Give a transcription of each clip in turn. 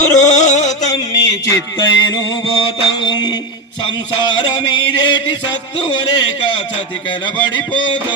తప్పురో తమ్మి చిత్తైను పోతం సంసారమీదేటి సత్తువ లేక చతి కలబడిపోతూ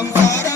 Come on.